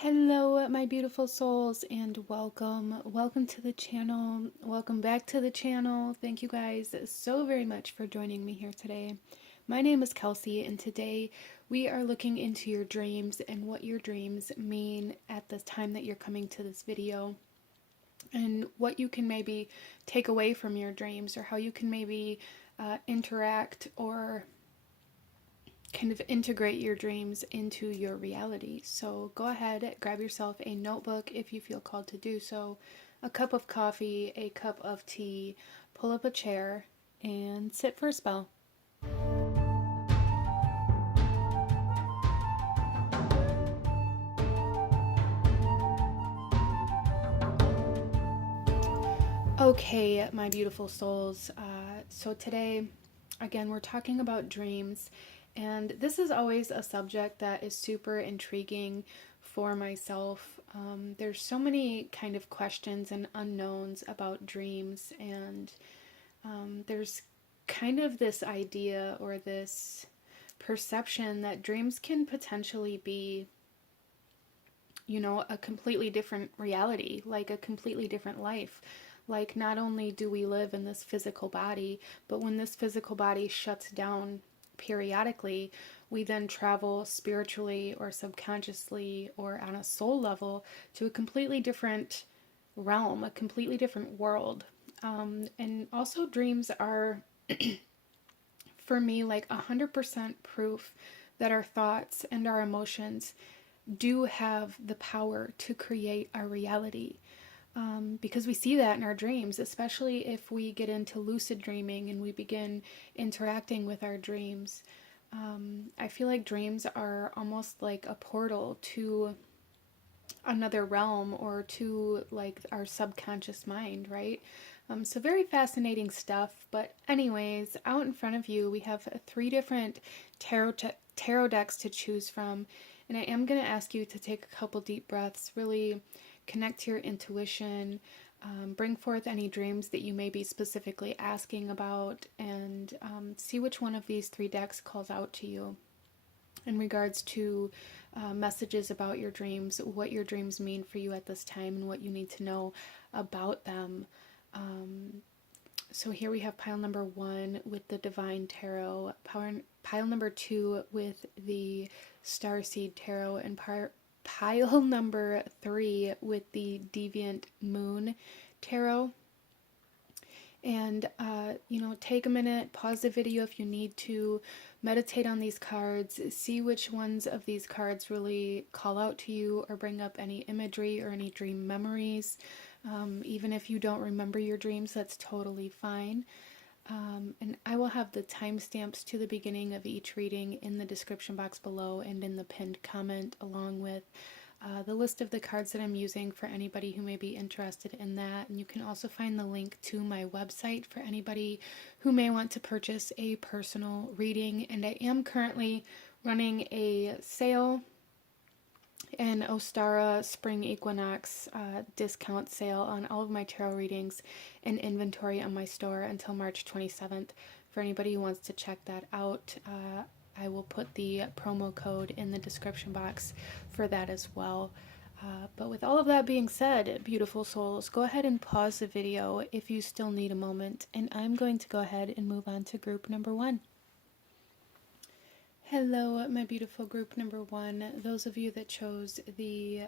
Hello, my beautiful souls, and welcome. Welcome to the channel. Welcome back to the channel. Thank you guys so very much for joining me here today. My name is Kelsey, and today we are looking into your dreams and what your dreams mean at the time that you're coming to this video, and what you can maybe take away from your dreams, or how you can maybe interact or kind of integrate your dreams into your reality. So go ahead, grab yourself a notebook if you feel called to do so, a cup of coffee, a cup of tea, pull up a chair, and sit for a spell. Okay, my beautiful souls. So today, again, we're talking about dreams, and this is always a subject that is super intriguing for myself. There's so many kind of questions and unknowns about dreams, and there's kind of this idea or this perception that dreams can potentially be, a completely different reality, like a completely different life. Like, not only do we live in this physical body, but when this physical body shuts down periodically, we then travel spiritually or subconsciously or on a soul level to a completely different realm, a completely different world. And also, dreams are, for me, like 100% proof that our thoughts and our emotions do have the power to create our reality. Because we see that in our dreams, especially if we get into lucid dreaming and we begin interacting with our dreams. I feel like dreams are almost like a portal to another realm or to like our subconscious mind, right? So very fascinating stuff. But anyways, out in front of you, we have three different tarot decks to choose from. And I am going to ask you to take a couple deep breaths, really connect to your intuition, bring forth any dreams that you may be specifically asking about, and see which one of these three decks calls out to you in regards to messages about your dreams, what your dreams mean for you at this time, and what you need to know about them. So here we have pile number 1 with the Divine Tarot, pile number 2 with the Starseed Tarot, and pile number 3 with the Deviant Moon Tarot. And, take a minute, pause the video if you need to, meditate on these cards, see which ones of these cards really call out to you or bring up any imagery or any dream memories. Even if you don't remember your dreams, that's totally fine. And I will have the timestamps to the beginning of each reading in the description box below and in the pinned comment, along with the list of the cards that I'm using for anybody who may be interested in that. And you can also find the link to my website for anybody who may want to purchase a personal reading. And I am currently running a sale, an Ostara Spring Equinox discount sale on all of my tarot readings and inventory on my store until March 27th. For anybody who wants to check that out, I will put the promo code in the description box for that as well. But with all of that being said, beautiful souls, go ahead and pause the video if you still need a moment, and I'm going to go ahead and move on to group number 1. Hello, my beautiful group number 1. Those of you that chose the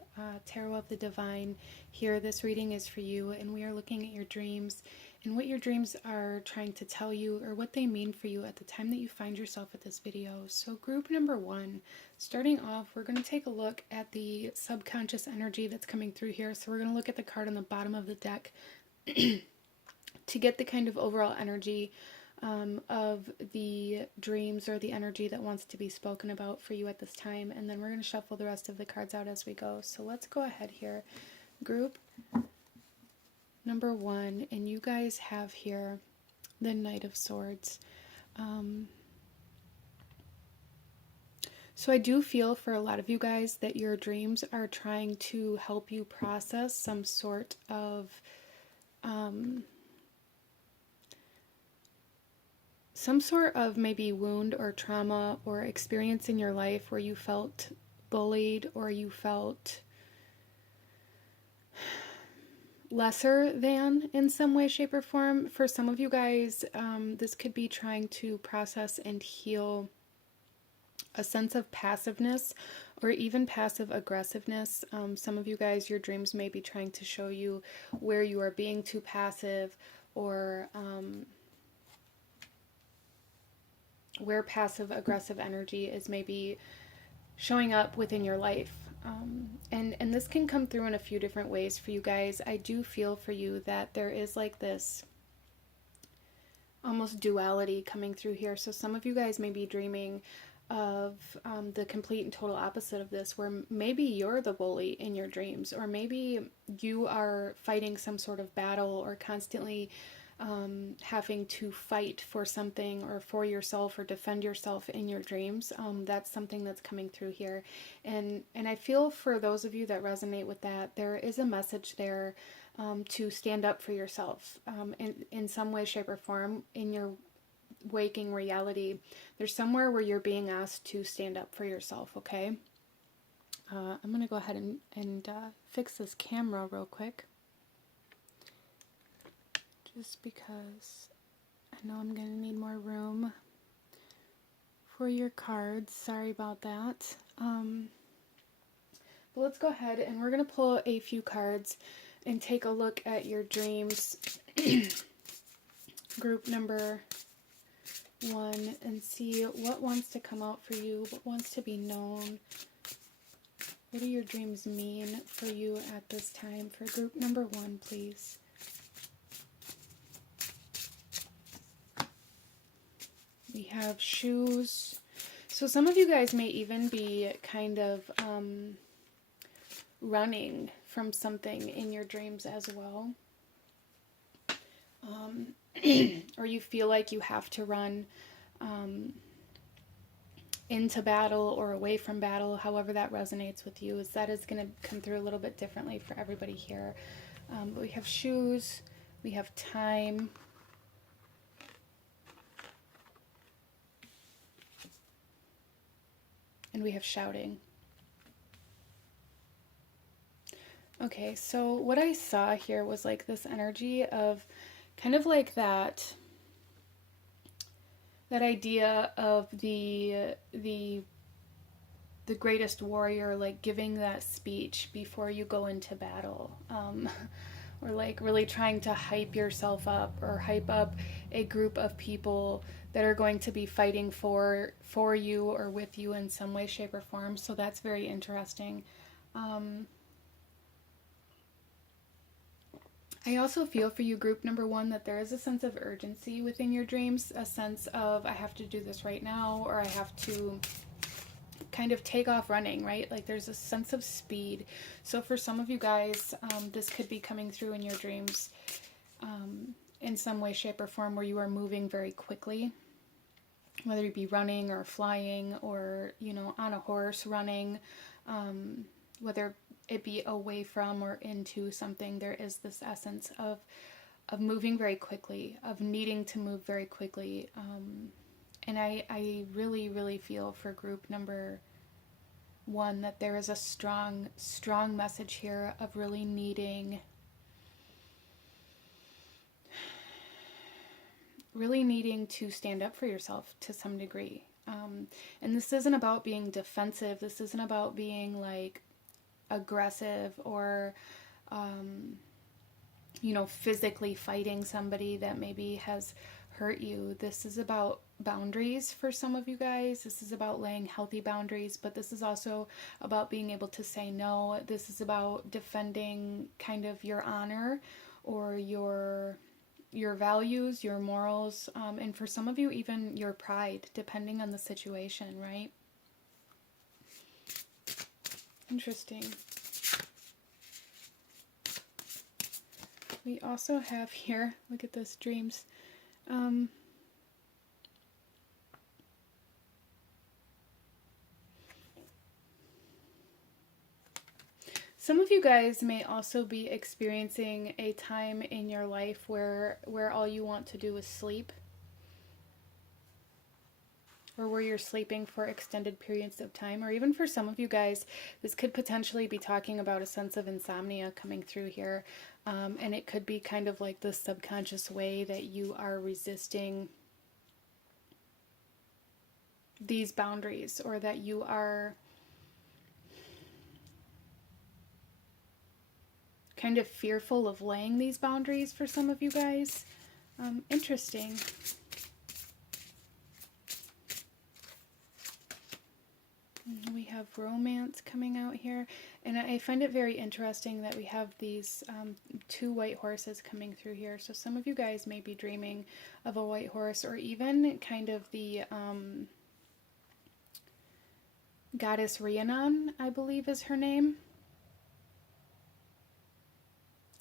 Tarot of the Divine, here, this reading is for you, and we are looking at your dreams and what your dreams are trying to tell you, or what they mean for you at the time that you find yourself at this video. So group number 1, starting off, we're going to take a look at the subconscious energy that's coming through here. So we're going to look at the card on the bottom of the deck to get the kind of overall energy of the dreams, or the energy that wants to be spoken about for you at this time. And then we're going to shuffle the rest of the cards out as we go. So let's go ahead here. Group number 1, and you guys have here the Knight of Swords. So I do feel for a lot of you guys that your dreams are trying to help you process some sort of maybe wound or trauma or experience in your life where you felt bullied, or you felt lesser than in some way, shape, or form. For some of you guys, this could be trying to process and heal a sense of passiveness or even passive aggressiveness. Some of you guys, your dreams may be trying to show you where you are being too passive, or where passive aggressive energy is maybe showing up within your life. And this can come through in a few different ways for you guys. I do feel for you that there is like this almost duality coming through here. So some of you guys may be dreaming of the complete and total opposite of this, where maybe you're the bully in your dreams, or maybe you are fighting some sort of battle, or constantly having to fight for something or for yourself or defend yourself in your dreams. That's something that's coming through here. And I feel for those of you that resonate with that, there is a message there to stand up for yourself in some way, shape, or form in your waking reality. There's somewhere where you're being asked to stand up for yourself, okay? I'm going to go ahead and fix this camera real quick. Just because I know I'm going to need more room for your cards. Sorry about that. But let's go ahead and we're going to pull a few cards and take a look at your dreams. Group number 1, and see what wants to come out for you, what wants to be known. What do your dreams mean for you at this time? For group number 1, please. We have shoes. So some of you guys may even be kind of running from something in your dreams as well. Or you feel like you have to run into battle or away from battle, however that resonates with you. That is going to come through a little bit differently for everybody here. But we have shoes, we have time, and we have shouting. Okay, so what I saw here was like this energy of kind of like that idea of the greatest warrior, like giving that speech before you go into battle, or like really trying to hype yourself up or hype up a group of people that are going to be fighting for you or with you in some way, shape, or form. So that's very interesting. I also feel for you, group number 1, that there is a sense of urgency within your dreams, a sense of I have to do this right now, or I have to kind of take off running, right? Like there's a sense of speed. So for some of you guys, this could be coming through in your dreams in some way, shape, or form, where you are moving very quickly, whether you be running or flying, or, you know, on a horse running, whether it be away from or into something. There is this essence of moving very quickly, of needing to move very quickly. And I really, really feel for group number 1 that there is a strong, strong message here of really needing to stand up for yourself to some degree. And this isn't about being defensive. This isn't about being like aggressive or you know, physically fighting somebody that maybe has hurt you. This is about boundaries for some of you guys. This is about laying healthy boundaries, but this is also about being able to say no. This is about defending kind of your honor or your values, your morals, and for some of you even your pride, depending on the situation, right? Interesting. We also have here, look at this, dreams. Some of you guys may also be experiencing a time in your life where all you want to do is sleep, or where you're sleeping for extended periods of time. Or even for some of you guys, this could potentially be talking about a sense of insomnia coming through here. And it could be kind of like the subconscious way that you are resisting these boundaries, or that you are kind of fearful of laying these boundaries for some of you guys. Interesting. We have romance coming out here, and I find it very interesting that we have these two white horses coming through here. So some of you guys may be dreaming of a white horse, or even kind of the goddess Rhiannon, I believe is her name,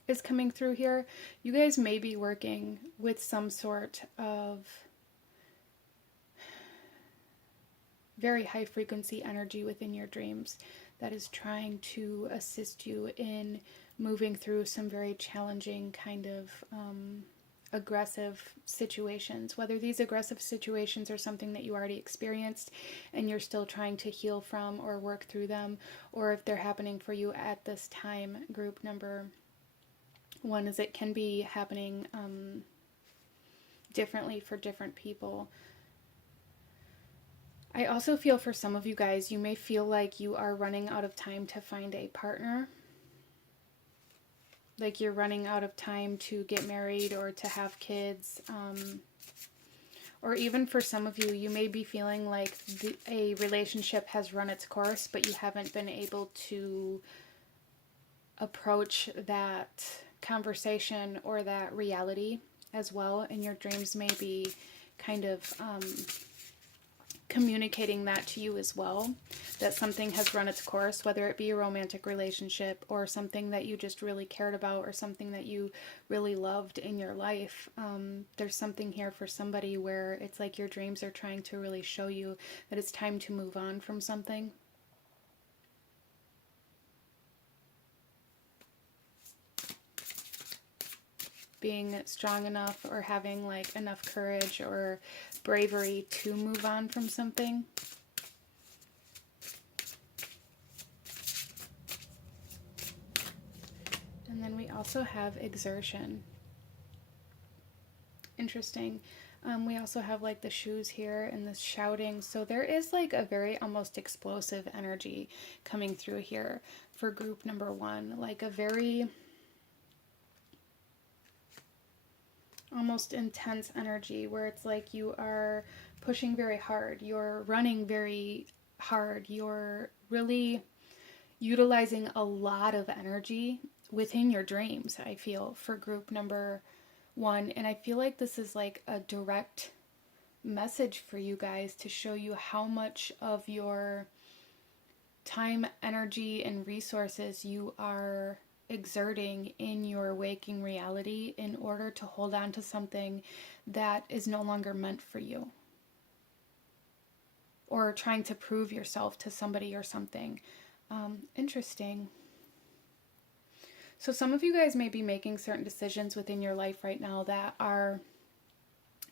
is coming through here. You guys may be working with some sort of very high frequency energy within your dreams that is trying to assist you in moving through some very challenging kind of aggressive situations, whether these aggressive situations are something that you already experienced and you're still trying to heal from or work through them, or if they're happening for you at this time. Group number one is it can be happening differently for different people. I also feel for some of you guys, you may feel like you are running out of time to find a partner. Like you're running out of time to get married or to have kids. Or even for some of you, you may be feeling like a relationship has run its course, but you haven't been able to approach that conversation or that reality as well. And your dreams may be kind of communicating that to you as well, that something has run its course, whether it be a romantic relationship or something that you just really cared about or something that you really loved in your life. There's something here for somebody where it's like your dreams are trying to really show you that it's time to move on from something. Being strong enough or having like enough courage or bravery to move on from something. And then we also have exertion. Interesting. We also have like the shoes here and this shouting. So there is like a very almost explosive energy coming through here for group number one. Like a very almost intense energy where it's like you are pushing very hard, you're running very hard, you're really utilizing a lot of energy within your dreams, I feel, for group number one. And I feel like this is like a direct message for you guys to show you how much of your time, energy, and resources you are exerting in your waking reality in order to hold on to something that is no longer meant for you, or trying to prove yourself to somebody or something. Interesting. So some of you guys may be making certain decisions within your life right now that are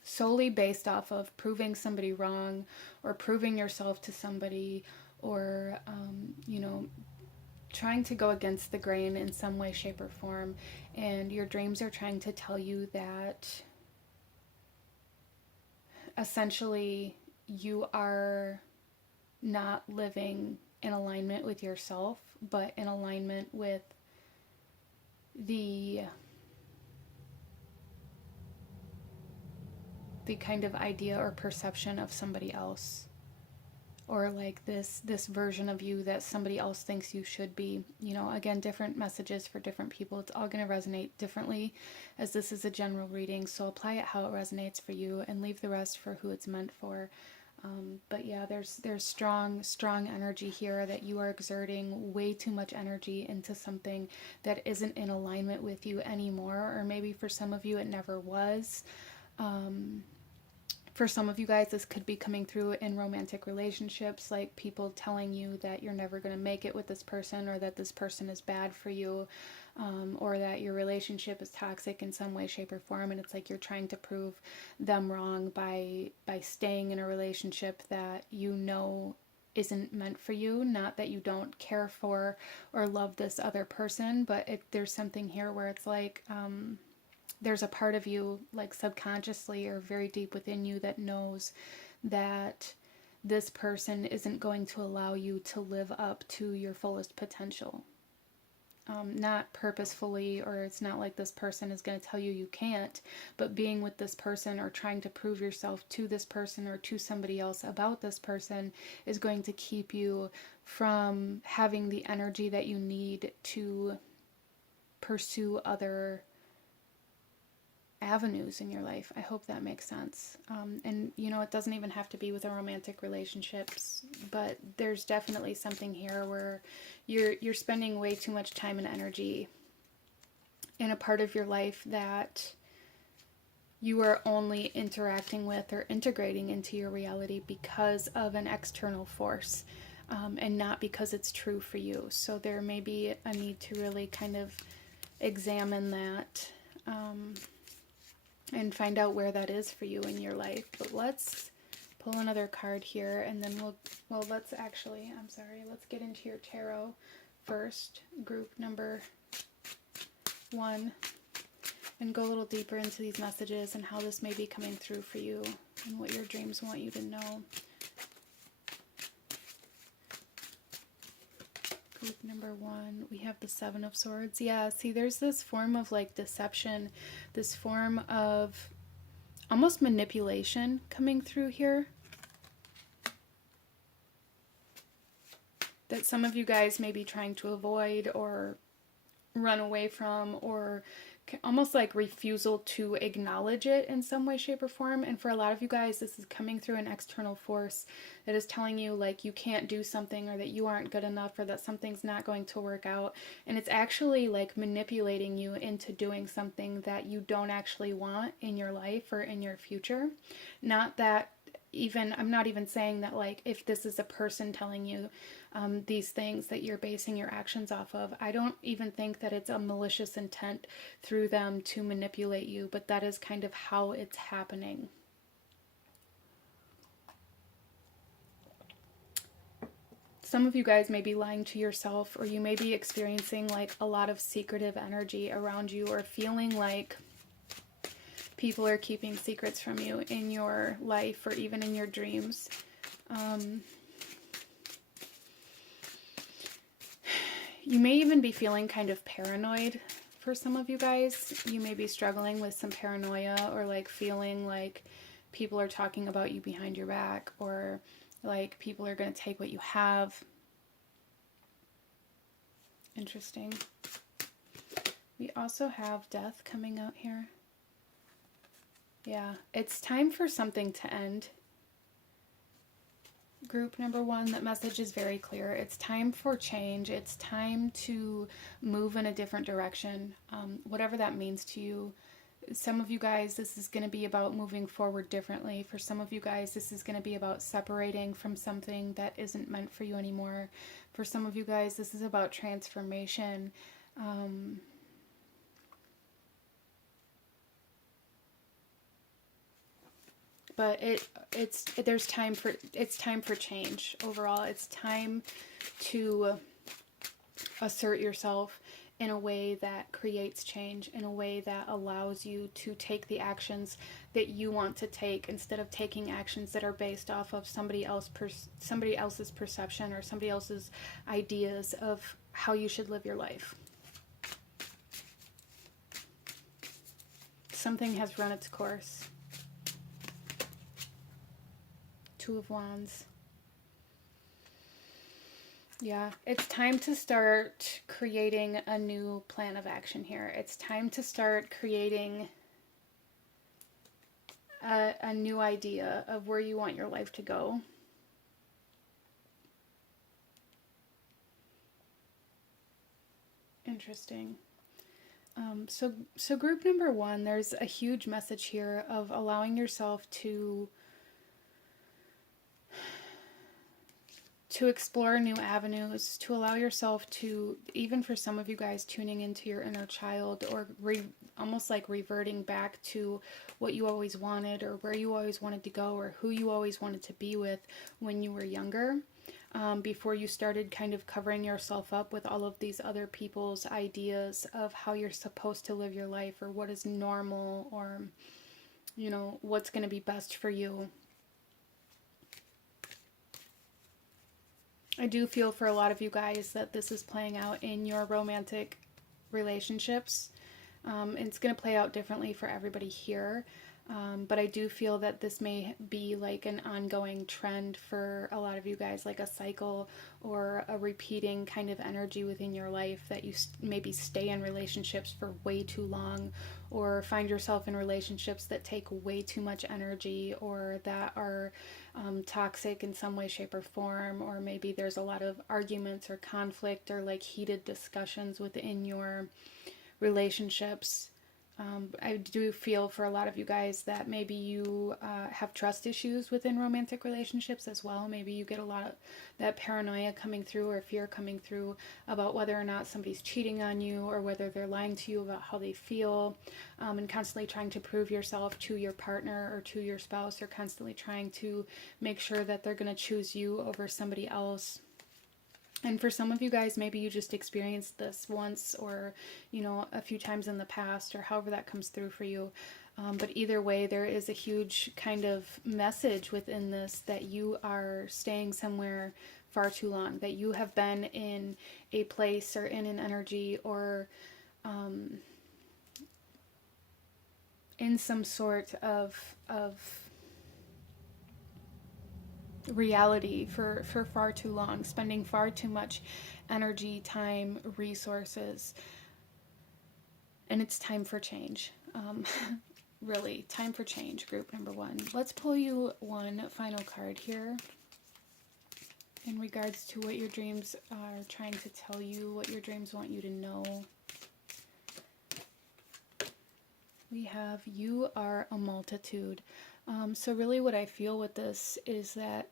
solely based off of proving somebody wrong or proving yourself to somebody, or trying to go against the grain in some way, shape, or form. And your dreams are trying to tell you that essentially you are not living in alignment with yourself, but in alignment with the kind of idea or perception of somebody else, or like this version of you that somebody else thinks you should be. Again, different messages for different people. It's all going to resonate differently, as this is a general reading, so apply it how it resonates for you and leave the rest for who it's meant for. But yeah, there's strong energy here that you are exerting way too much energy into something that isn't in alignment with you anymore, or maybe for some of you it never was. For some of you guys, this could be coming through in romantic relationships, like people telling you that you're never going to make it with this person, or that this person is bad for you, or that your relationship is toxic in some way, shape, or form, and it's like you're trying to prove them wrong by staying in a relationship that isn't meant for you. Not that you don't care for or love this other person, but there's something here where it's like, there's a part of you, like subconsciously or very deep within you, that knows that this person isn't going to allow you to live up to your fullest potential. Not purposefully, or it's not like this person is going to tell you you can't, but being with this person or trying to prove yourself to this person or to somebody else about this person is going to keep you from having the energy that you need to pursue other avenues in your life. I hope that makes sense. And you know, it doesn't even have to be with a romantic relationships, but there's definitely something here where you're spending way too much time and energy in a part of your life that you are only interacting with or integrating into your reality because of an external force, and not because it's true for you. So there may be a need to really kind of examine that, and find out where that is for you in your life. But let's pull another card here, and then let's get into your tarot first, group number 1, and go a little deeper into these messages and how this may be coming through for you and what your dreams want you to know. Group number 1, we have the 7 of Swords. Yeah, see, there's this form of like deception, this form of almost manipulation coming through here that some of you guys may be trying to avoid or run away from, or almost like refusal to acknowledge it in some way, shape, or form. And for a lot of you guys, this is coming through an external force that is telling you like you can't do something, or that you aren't good enough, or that something's not going to work out. And it's actually like manipulating you into doing something that you don't actually want in your life or in your future. Not that even, I'm not even saying that like if this is a person telling you these things that you're basing your actions off of, I don't even think that it's a malicious intent through them to manipulate you, but that is kind of how it's happening. Some of you guys may be lying to yourself, or you may be experiencing like a lot of secretive energy around you, or feeling like people are keeping secrets from you in your life or even in your dreams. You may even be feeling kind of paranoid for some of you guys. You may be struggling with some paranoia, or like feeling like people are talking about you behind your back, or like people are going to take what you have. Interesting. We also have death coming out here. Yeah, it's time for something to end. Group number 1, that message is very clear. It's time for change. It's time to move in a different direction, whatever that means to you. Some of you guys, this is going to be about moving forward differently. For some of you guys, this is going to be about separating from something that isn't meant for you anymore. For some of you guys, this is about transformation. But it's time for change overall. It's time to assert yourself in a way that creates change, in a way that allows you to take the actions that you want to take, instead of taking actions that are based off of somebody else's perception or somebody else's ideas of how you should live your life. Something has run its course. 2 of Wands. Yeah, it's time to start creating a new plan of action here. It's time to start creating a new idea of where you want your life to go. Interesting. So group number 1, there's a huge message here of allowing yourself to explore new avenues, to allow yourself to, even for some of you guys, tuning into your inner child, or almost like reverting back to what you always wanted, or where you always wanted to go, or who you always wanted to be with when you were younger. before you started kind of covering yourself up with all of these other people's ideas of how you're supposed to live your life, or what is normal, or, you know, what's going to be best for you. I do feel for a lot of you guys that this is playing out in your romantic relationships. It's going to play out differently for everybody here. But I do feel that this may be like an ongoing trend for a lot of you guys, like a cycle or a repeating kind of energy within your life, that you maybe stay in relationships for way too long, or find yourself in relationships that take way too much energy, or that are toxic in some way, shape, or form, or maybe there's a lot of arguments or conflict or like heated discussions within your relationships. I do feel for a lot of you guys that maybe you have trust issues within romantic relationships as well. Maybe you get a lot of that paranoia coming through, or fear coming through, about whether or not somebody's cheating on you, or whether they're lying to you about how they feel, and constantly trying to prove yourself to your partner or to your spouse, or constantly trying to make sure that they're going to choose you over somebody else. And for some of you guys, maybe you just experienced this once, or, you know, a few times in the past, or however that comes through for you. But either way, there is a huge kind of message within this that you are staying somewhere far too long, that you have been in a place or in an energy, or in some sort of reality for far too long, spending far too much energy, time, resources, and it's time for change. Really, time for change, group number one. Let's pull you one final card here in regards to what your dreams are trying to tell you, what your dreams want you to know. We have, you are a multitude. So really what I feel with this is that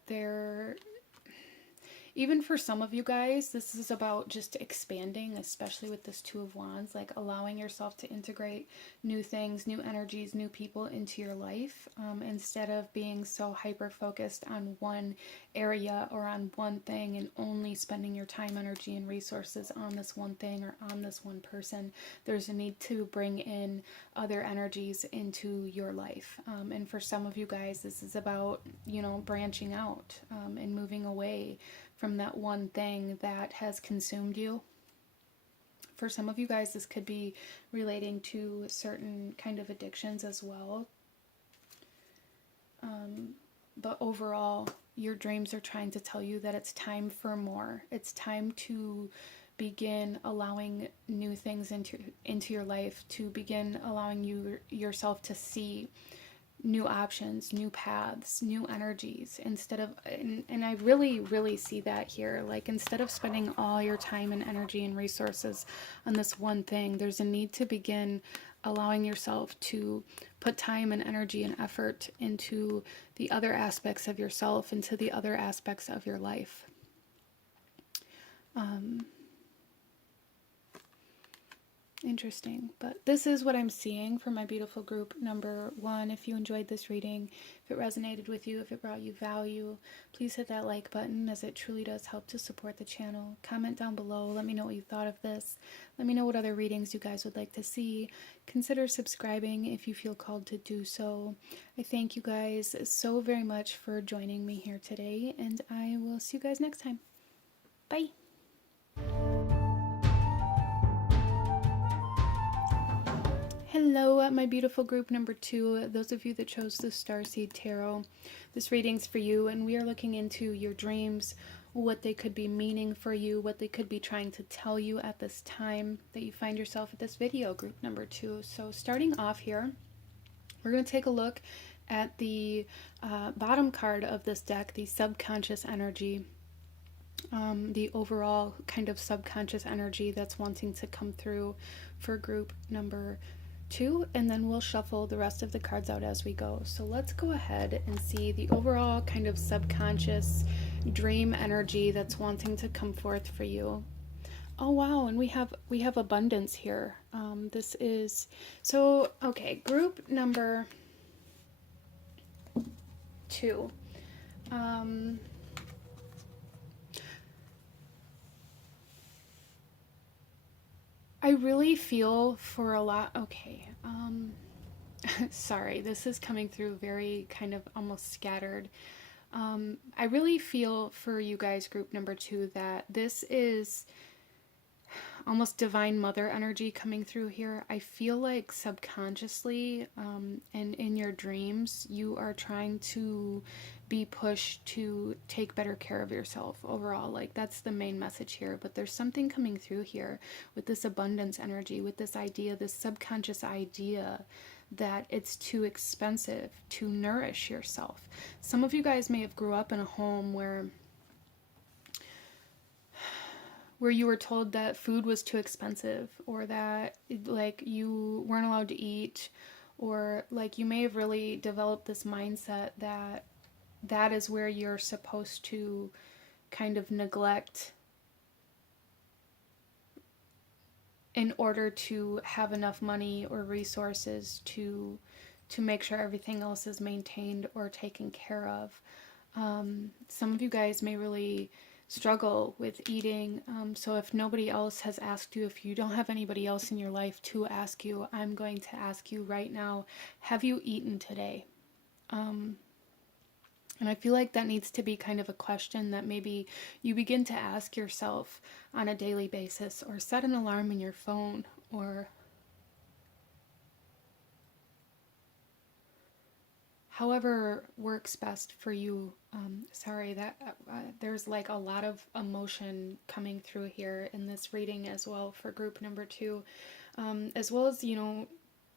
even for some of you guys, this is about just expanding, especially with this Two of Wands, like allowing yourself to integrate new things, new energies, new people into your life, instead of being so hyper-focused on one area or on one thing, and only spending your time, energy, and resources on this one thing or on this one person. There's a need to bring in other energies into your life. And for some of you guys, this is about, you know, branching out and moving away from that one thing that has consumed you. For some of you guys, this could be relating to certain kind of addictions as well. But overall, your dreams are trying to tell you that it's time for more. It's time to begin allowing new things into your life, to begin allowing yourself to see new options, new paths, new energies, instead of, and I really see that here, like instead of spending all your time and energy and resources on this one thing, there's a need to begin allowing yourself to put time and energy and effort into the other aspects of yourself, into the other aspects of your life. Interesting, but this is what I'm seeing for my beautiful group number one. If you enjoyed this reading, if it resonated with you, if it brought you value, please hit that like button, as it truly does help to support the channel. Comment down below, let me know what you thought of this. Let me know what other readings you guys would like to see. Consider subscribing if you feel called to do so. I thank you guys so very much for joining me here today, and I will see you guys next time. Bye! Hello, my beautiful group number two, those of you that chose the Starseed Tarot. This reading's for you, and we are looking into your dreams, what they could be meaning for you, what they could be trying to tell you at this time that you find yourself at this video, group number two. So starting off here, we're going to take a look at the bottom card of this deck, the subconscious energy. The overall kind of subconscious energy that's wanting to come through for group number two, and then we'll shuffle the rest of the cards out as we go. So let's go ahead and see the overall kind of subconscious dream energy that's wanting to come forth for you. Oh wow, and we have abundance here. This is so okay, group number two. I really feel for a lot. Okay. Sorry, this is coming through very kind of almost scattered. I really feel for you guys, group number 2, that this is almost divine mother energy coming through here. I feel like subconsciously and in your dreams, you are trying to be pushed to take better care of yourself overall. Like, that's the main message here. But there's something coming through here with this abundance energy, with this idea, this subconscious idea that it's too expensive to nourish yourself. Some of you guys may have grew up in a home where you were told that food was too expensive, or that like you weren't allowed to eat, or like you may have really developed this mindset that that is where you're supposed to kind of neglect in order to have enough money or resources to make sure everything else is maintained or taken care of. Some of you guys may really struggle with eating. So if nobody else has asked you, if you don't have anybody else in your life to ask you, I'm going to ask you right now, have you eaten today? And I feel like that needs to be kind of a question that maybe you begin to ask yourself on a daily basis, or set an alarm in your phone, or however works best for you. Sorry, that there's like a lot of emotion coming through here in this reading as well for group number 2, as well as, you know,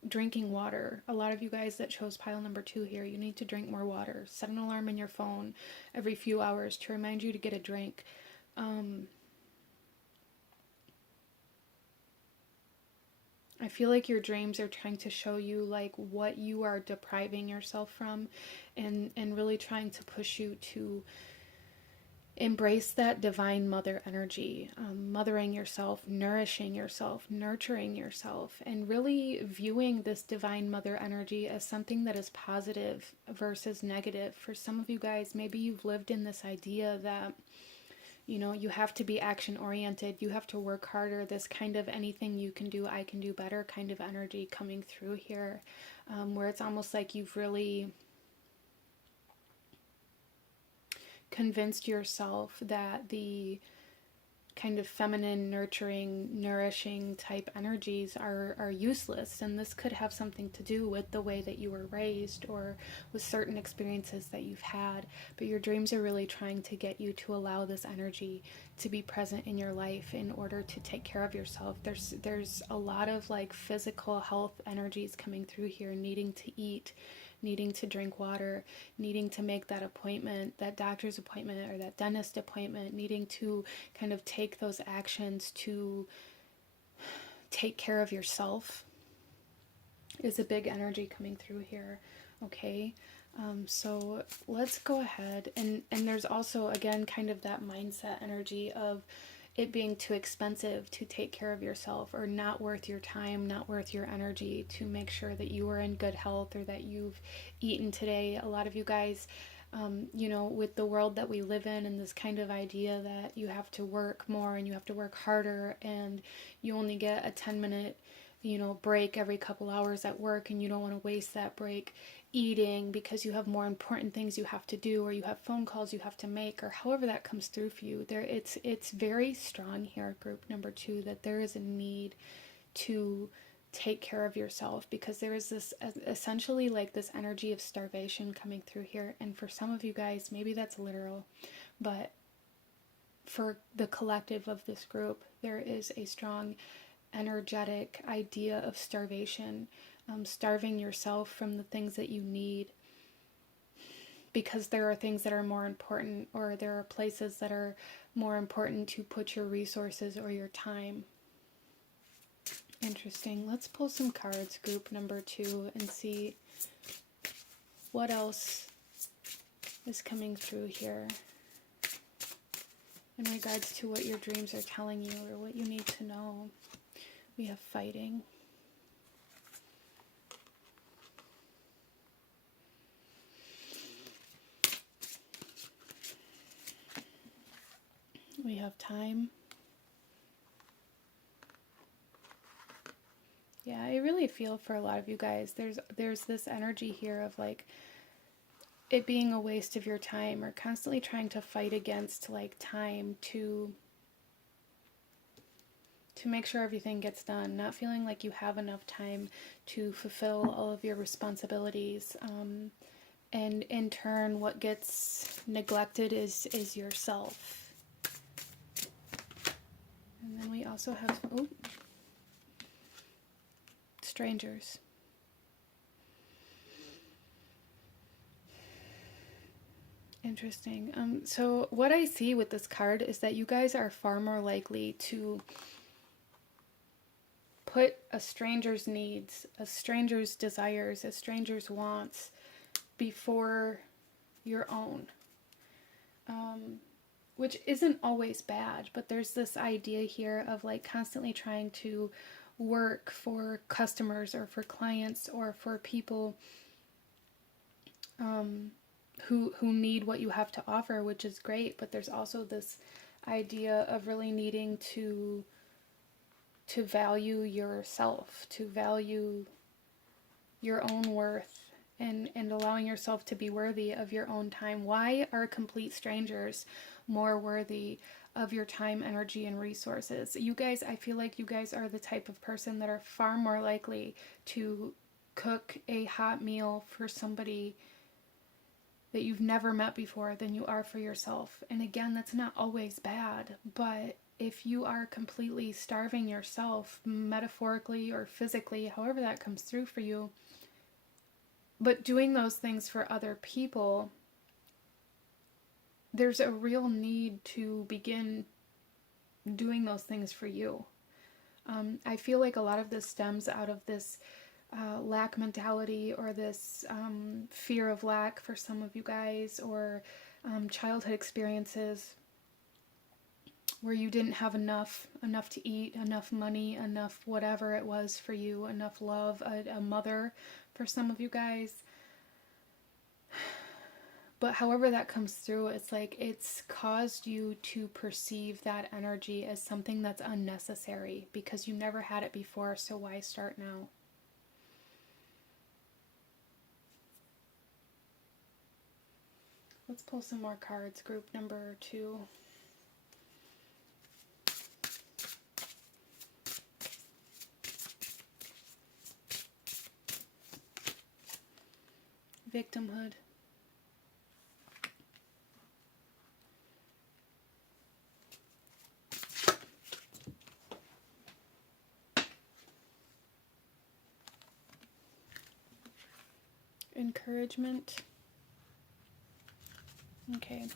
drinking water. A lot of you guys that chose pile number 2 here, you need to drink more water. Set an alarm in your phone every few hours to remind you to get a drink. I feel like your dreams are trying to show you like what you are depriving yourself from, and really trying to push you to embrace that divine mother energy, mothering yourself, nourishing yourself, nurturing yourself, and really viewing this divine mother energy as something that is positive versus negative. For some of you guys, maybe you've lived in this idea that, you know, you have to be action oriented, you have to work harder, this kind of anything you can do, I can do better kind of energy coming through here, where it's almost like you've really convinced yourself that the kind of feminine, nurturing, nourishing type energies are useless. And this could have something to do with the way that you were raised, or with certain experiences that you've had. But your dreams are really trying to get you to allow this energy to be present in your life in order to take care of yourself. There's a lot of like physical health energies coming through here, needing to eat, needing to drink water, needing to make that appointment, that doctor's appointment or that dentist appointment, needing to kind of take those actions to take care of yourself is a big energy coming through here. Okay, so let's go ahead, and there's also again kind of that mindset energy of it being too expensive to take care of yourself, or not worth your time, not worth your energy to make sure that you are in good health, or that you've eaten today. A lot of you guys, you know, with the world that we live in, and this kind of idea that you have to work more and you have to work harder, and you only get a 10-minute, you know, break every couple hours at work, and you don't want to waste that break eating because you have more important things you have to do, or you have phone calls you have to make, or however that comes through for you. It's very strong here, group number 2, that there is a need to take care of yourself, because there is this essentially like this energy of starvation coming through here. And for some of you guys, maybe that's literal, but for the collective of this group, there is a strong energetic idea of starvation, starving yourself from the things that you need, because there are things that are more important, or there are places that are more important to put your resources or your time. Interesting. Let's pull some cards, group number 2, and see what else is coming through here in regards to what your dreams are telling you, or what you need to know. We have fighting. We have time. Yeah, I really feel for a lot of you guys. There's this energy here of like it being a waste of your time, or constantly trying to fight against like time to make sure everything gets done, not feeling like you have enough time to fulfill all of your responsibilities. And in turn, what gets neglected is yourself. And then we also have strangers. Interesting. So what I see with this card is that you guys are far more likely to put a stranger's needs, a stranger's desires, a stranger's wants before your own. Which isn't always bad, but there's this idea here of like constantly trying to work for customers or for clients or for people who need what you have to offer, which is great, but there's also this idea of really needing to value yourself, to value your own worth, and allowing yourself to be worthy of your own time. Why are complete strangers more worthy of your time, energy, and resources? You guys, I feel like you guys are the type of person that are far more likely to cook a hot meal for somebody that you've never met before than you are for yourself. And again, that's not always bad, but if you are completely starving yourself, metaphorically or physically, however that comes through for you, but doing those things for other people, there's a real need to begin doing those things for you. I feel like a lot of this stems out of this lack mentality, or this fear of lack for some of you guys, or childhood experiences where you didn't have enough to eat, enough money, enough whatever it was for you, enough love, a mother for some of you guys. But however that comes through, it's like it's caused you to perceive that energy as something that's unnecessary because you never had it before, so why start now? Let's pull some more cards. Group number 2. Victimhood. Encouragement. Okay.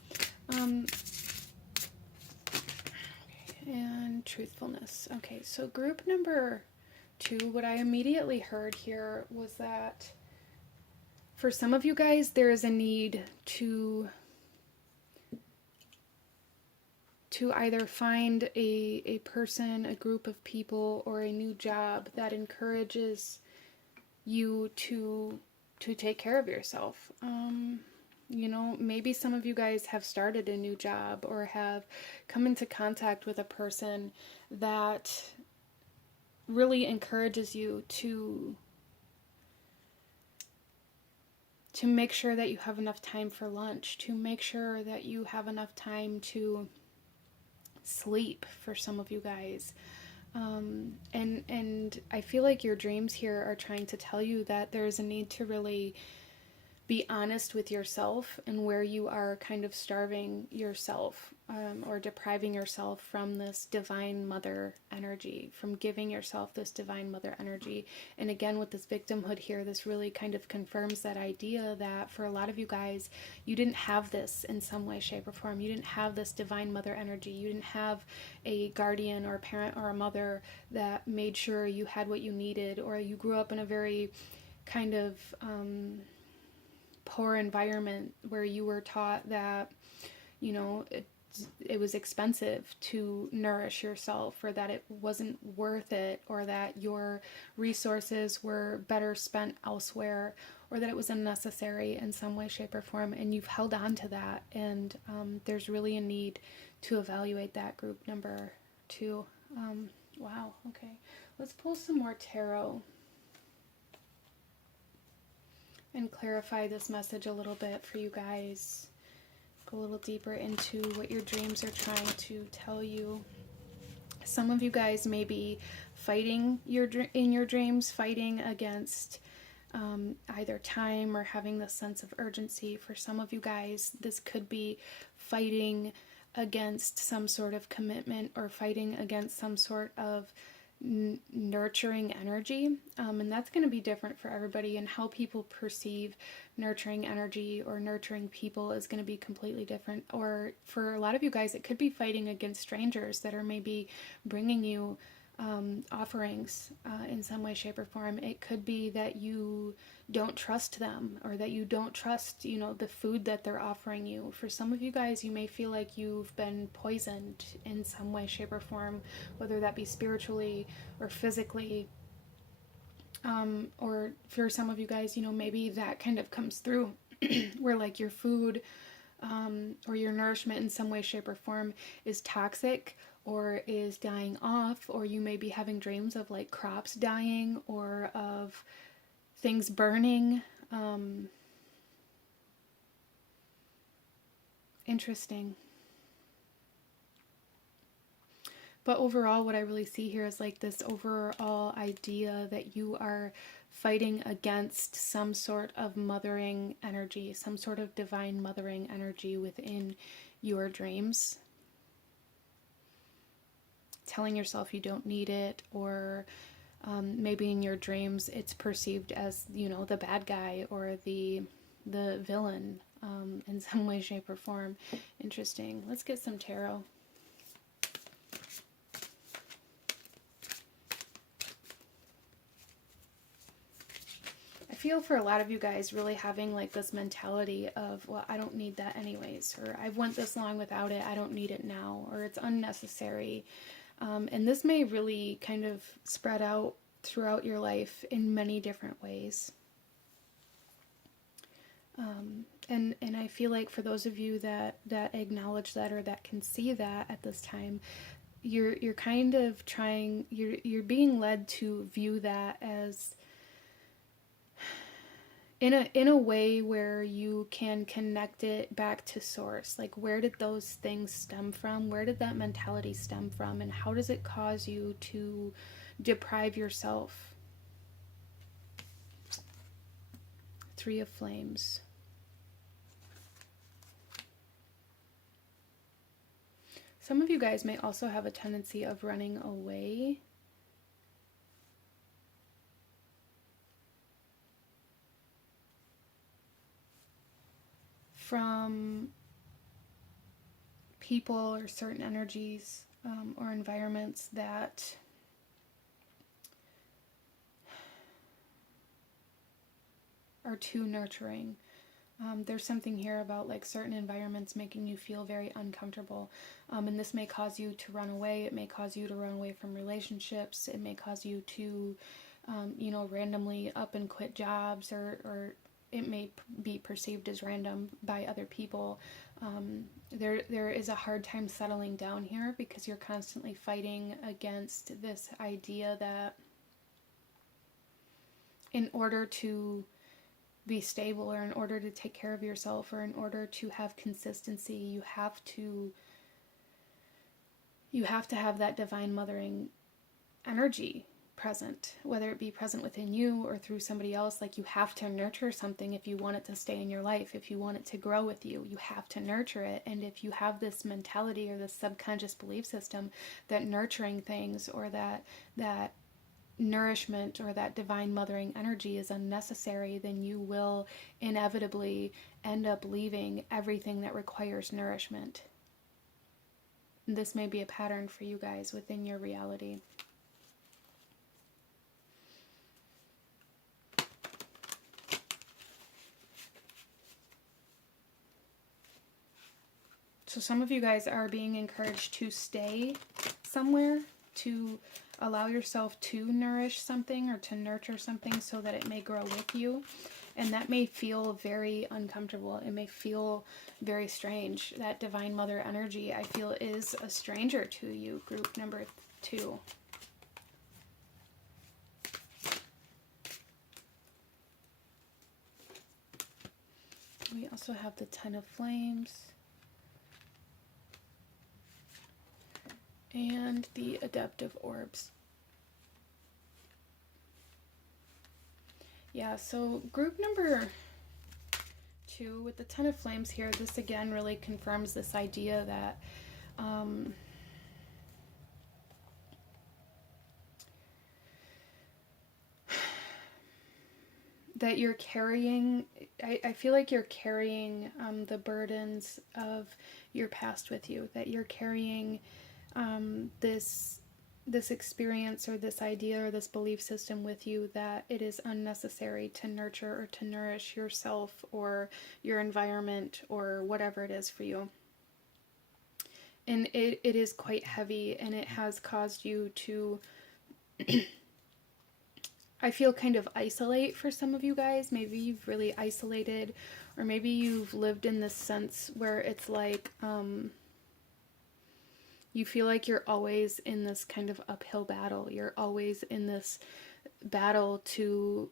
And truthfulness. Okay, so group number 2, what I immediately heard here was that for some of you guys, there is a need to either find a person, a group of people, or a new job that encourages you to take care of yourself. You know, maybe some of you guys have started a new job or have come into contact with a person that really encourages you to make sure that you have enough time for lunch, to make sure that you have enough time to sleep for some of you guys. And I feel like your dreams here are trying to tell you that there's a need to really be honest with yourself and where you are kind of starving yourself, or depriving yourself from this divine mother energy, from giving yourself this divine mother energy. And again, with this victimhood here, this really kind of confirms that idea that for a lot of you guys, you didn't have this in some way, shape, or form. You didn't have this divine mother energy. You didn't have a guardian or a parent or a mother that made sure you had what you needed, or you grew up in a very kind of poor environment where you were taught that, you know, it was expensive to nourish yourself, or that it wasn't worth it, or that your resources were better spent elsewhere, or that it was unnecessary in some way, shape, or form, and you've held on to that. And there's really a need to evaluate that, group number 2. Wow, okay. Let's pull some more tarot and clarify this message a little bit for you guys. Go a little deeper into what your dreams are trying to tell you. Some of you guys may be fighting in your dreams, fighting against either time or having this sense of urgency. For some of you guys, this could be fighting against some sort of commitment or fighting against some sort of nurturing energy, and that's going to be different for everybody, and how people perceive nurturing energy or nurturing people is going to be completely different. Or for a lot of you guys, it could be fighting against strangers that are maybe bringing you offerings in some way, shape, or form. It could be that you don't trust them, or that you don't trust, you know, the food that they're offering you. For some of you guys, you may feel like you've been poisoned in some way, shape, or form, whether that be spiritually or physically. Or for some of you guys, you know, maybe that kind of comes through where like your food or your nourishment in some way, shape, or form is toxic or is dying off, or you may be having dreams of like crops dying or of things burning. Interesting. But overall, what I really see here is like this overall idea that you are fighting against some sort of mothering energy, some sort of divine mothering energy within your dreams. Telling yourself you don't need it, or maybe in your dreams it's perceived as, you know, the bad guy or the villain in some way, shape, or form. Interesting. Let's get some tarot. I feel for a lot of you guys really having like this mentality of, well, I don't need that anyways, or I've went this long without it, I don't need it now, or it's unnecessary. And this may really kind of spread out throughout your life in many different ways. And I feel like for those of you that acknowledge that, or that can see that at this time, you're kind of trying, you're being led to view that as in a way where you can connect it back to source. Like, where did those things stem from? Where did that mentality stem from? And how does it cause you to deprive yourself? Three of Flames. Some of you guys may also have a tendency of running away from people or certain energies or environments that are too nurturing. There's something here about like certain environments making you feel very uncomfortable, and this may cause you to run away. It may cause you to run away from relationships. It may cause you to you know, randomly up and quit jobs, or it may be perceived as random by other people. There is a hard time settling down here because you're constantly fighting against this idea that in order to be stable, or in order to take care of yourself, or in order to have consistency, you have to have that divine mothering energy present, whether it be present within you or through somebody else. Like, you have to nurture something if you want it to stay in your life, if you want it to grow with you. You have to nurture it. And if you have this mentality or this subconscious belief system that nurturing things, or that nourishment or that divine mothering energy is unnecessary, then you will inevitably end up leaving everything that requires nourishment. And this may be a pattern for you guys within your reality. So some of you guys are being encouraged to stay somewhere, to allow yourself to nourish something or to nurture something so that it may grow with you. And that may feel very uncomfortable. It may feel very strange. That divine mother energy, I feel, is a stranger to you, group number 2. also have the Ten of Flames and the Adaptive Orbs. Yeah, so group number 2 with the Ten of Flames here, this again really confirms this idea that that you're carrying, I feel like you're carrying the burdens of your past with you, that you're carrying this experience or this idea or this belief system with you, that it is unnecessary to nurture or to nourish yourself or your environment or whatever it is for you. And it is quite heavy, and it has caused you to I feel kind of isolate for some of you guys. Maybe you've really isolated, or maybe you've lived in this sense where it's like you feel like you're always in this kind of uphill battle. You're always in this battle to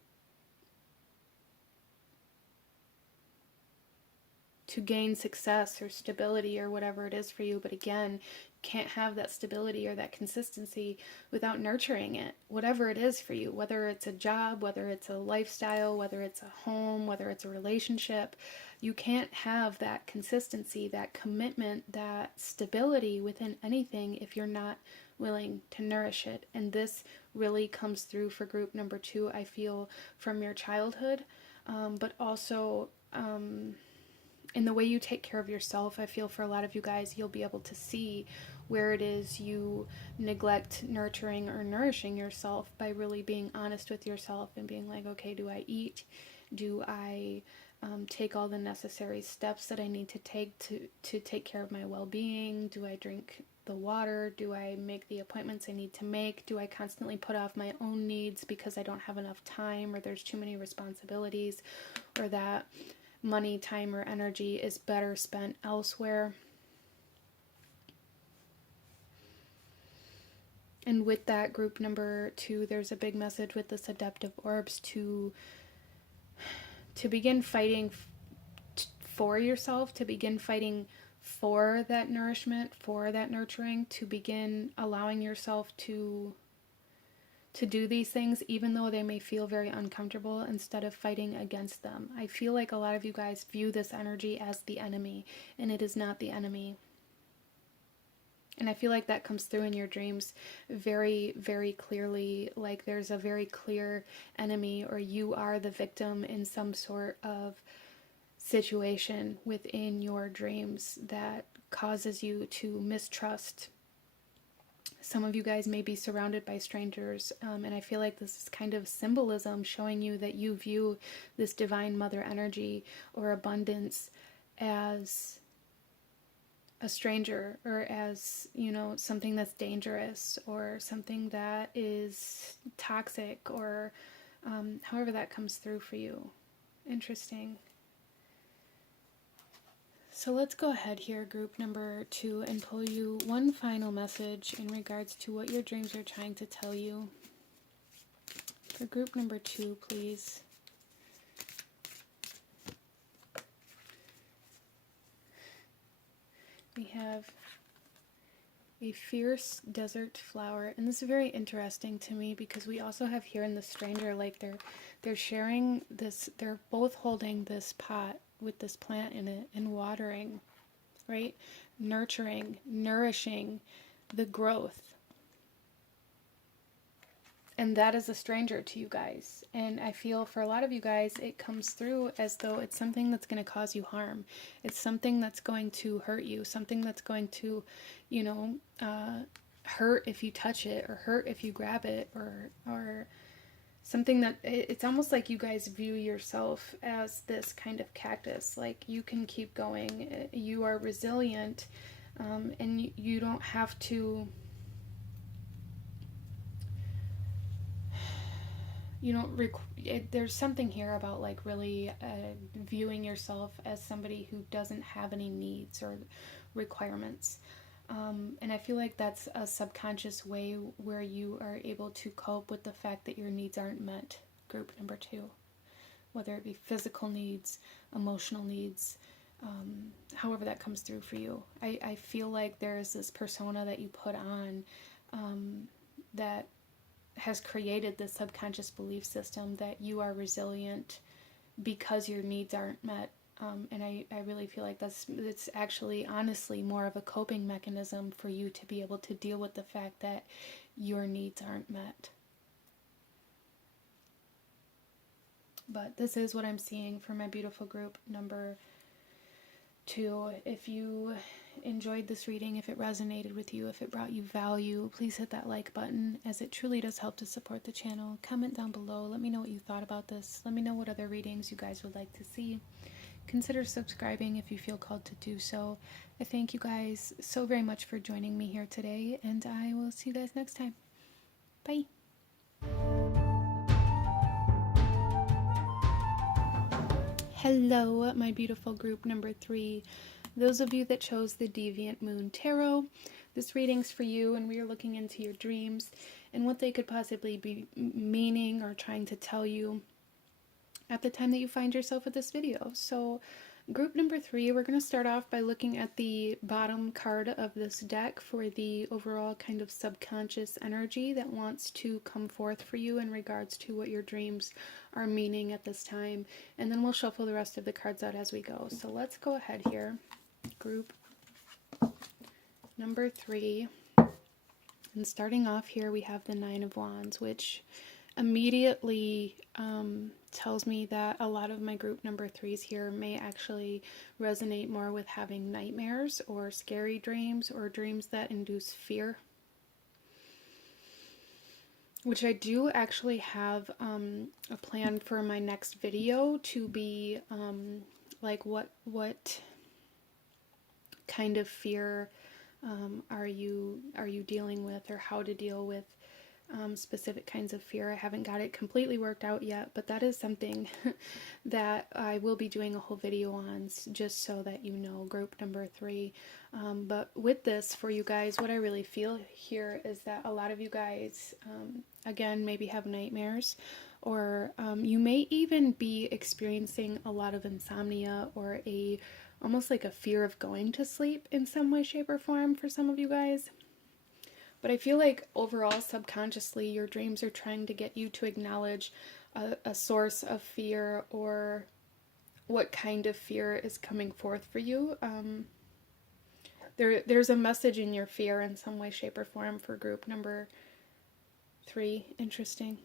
gain success or stability or whatever it is for you. But again, can't have that stability or that consistency without nurturing it, whatever it is for you, whether it's a job, whether it's a lifestyle, whether it's a home, whether it's a relationship. You can't have that consistency, that commitment, that stability within anything if you're not willing to nourish it. And this really comes through for group number 2, I feel, from your childhood, but also in the way you take care of yourself. I feel for a lot of you guys, you'll be able to see where it is you neglect nurturing or nourishing yourself by really being honest with yourself and being like, okay, do I eat? Do I take all the necessary steps that I need to take to take care of my well-being? Do I drink the water? Do I make the appointments I need to make? Do I constantly put off my own needs because I don't have enough time, or there's too many responsibilities, or that money, time, or energy is better spent elsewhere? And with that, group number 2, there's a big message with this Adaptive Orbs to begin fighting for yourself, to begin fighting for that nourishment, for that nurturing, to begin allowing yourself to do these things, even though they may feel very uncomfortable, instead of fighting against them. I feel like a lot of you guys view this energy as the enemy, and it is not the enemy. And I feel like that comes through in your dreams very, very clearly. Like there's a very clear enemy, or you are the victim in some sort of situation within your dreams that causes you to mistrust. Some of you guys may be surrounded by strangers, and I feel like this is kind of symbolism showing you that you view this divine mother energy or abundance as a stranger, or as, you know, something that's dangerous, or something that is toxic, or however that comes through for you. Interesting. So let's go ahead here, group number 2, and pull you one final message in regards to what your dreams are trying to tell you. For group number 2, please. We have a fierce desert flower, and this is very interesting to me because we also have here in the stranger, like they're sharing this, they're both holding this pot with this plant in it and watering, right? Nurturing, nourishing the growth. And that is a stranger to you guys. And I feel for a lot of you guys, it comes through as though it's something that's going to cause you harm. It's something that's going to hurt you, something that's going to, you know, hurt if you touch it, or hurt if you grab it, or something that, it's almost like you guys view yourself as this kind of cactus. Like you can keep going, you are resilient, and you don't have to, you don't there's something here about like really viewing yourself as somebody who doesn't have any needs or requirements. And I feel like that's a subconscious way where you are able to cope with the fact that your needs aren't met, group number 2. whether it be physical needs, emotional needs, however that comes through for you. I feel like there is this persona that you put on that has created this subconscious belief system that you are resilient because your needs aren't met. And I really feel like it's actually honestly more of a coping mechanism for you to be able to deal with the fact that your needs aren't met. But this is what I'm seeing for my beautiful group number 2. If you enjoyed this reading, if it resonated with you, if it brought you value, please hit that like button, as it truly does help to support the channel. Comment down below. Let me know what you thought about this. Let me know what other readings you guys would like to see. Consider subscribing if you feel called to do so. I thank you guys so very much for joining me here today, and I will see you guys next time. Bye. Hello, my beautiful group number 3. Those of you that chose the Deviant Moon Tarot, this reading's for you, and we are looking into your dreams and what they could possibly be meaning or trying to tell you at the time that you find yourself with this video. So group number 3, we're going to start off by looking at the bottom card of this deck for the overall kind of subconscious energy that wants to come forth for you in regards to what your dreams are meaning at this time. And then we'll shuffle the rest of the cards out as we go. So let's go ahead here. Group number 3. And starting off here, we have the 9 of Wands, which immediately tells me that a lot of my group number 3s here may actually resonate more with having nightmares or scary dreams or dreams that induce fear, which I do actually have a plan for my next video to be like what kind of fear are you dealing with, or how to deal with specific kinds of fear. I haven't got it completely worked out yet, but that is something that I will be doing a whole video on, just so that you know, group number 3. But with this, for you guys, what I really feel here is that a lot of you guys, again, maybe have nightmares, or you may even be experiencing a lot of insomnia, or almost like a fear of going to sleep in some way, shape, or form for some of you guys. But I feel like overall, subconsciously, your dreams are trying to get you to acknowledge a source of fear, or what kind of fear is coming forth for you. There's a message in your fear in some way, shape, or form for group number 3. Interesting.